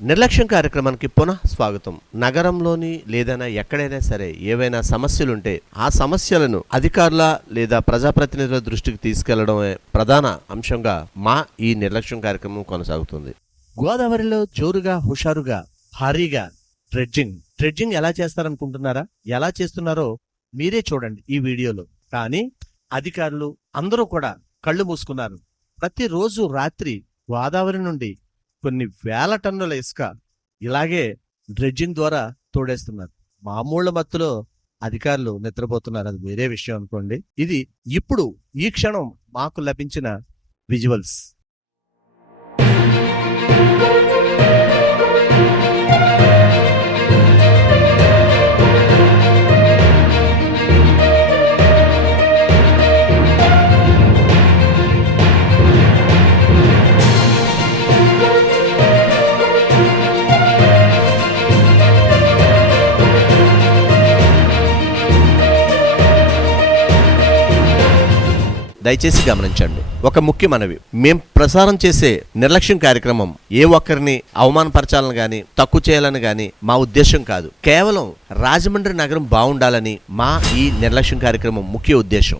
నిర్లక్ష్యం కార్యక్రమానికి పునః స్వాగతం. నగరంలోని లేదైనా ఎక్కడైనా సరే ఏవైనా సమస్యలుంటే ఆ సమస్యలను అధికారుల లేదా ప్రజాప్రతినిధుల దృష్టికి తీసుకెళ్లడమే ప్రధాన అంశంగా మా ఈ నిర్లక్ష్యం కార్యక్రమం కొనసాగుతుంది. గోదావరిలో జోరుగా హుషారుగా భారీగా డ్రెడ్జింగ్ ఎలా చేస్తారనుకుంటున్నారా? ఎలా చేస్తున్నారో మీరే చూడండి ఈ వీడియోలో. కానీ అధికారులు అందరూ కూడా కళ్ళు మూసుకున్నారు. ప్రతిరోజు రాత్రి గోదావరి నుండి కొన్ని వేల టన్నుల ఇసుక ఇలాగే డ్రెడ్జింగ్ ద్వారా తోడేస్తున్నారు. మామూళ్ళ మత్తులో అధికారులు నిద్రపోతున్నారు, అది వేరే విషయం అనుకోండి. ఇది ఇప్పుడు ఈ క్షణం మాకు లభించిన విజువల్స్. దయచేసి గమనించండి, ఒక ముఖ్య మనవి. మేం ప్రసారం చేసే నిర్లక్ష్యం కార్యక్రమం ఏ ఒక్కరిని అవమానపరచాలని గాని తక్కువ చేయాలని గాని మా ఉద్దేశం కాదు. కేవలం రాజమండ్రి నగరం బాగుండాలని మా ఈ నిర్లక్ష్యం కార్యక్రమం ముఖ్య ఉద్దేశం.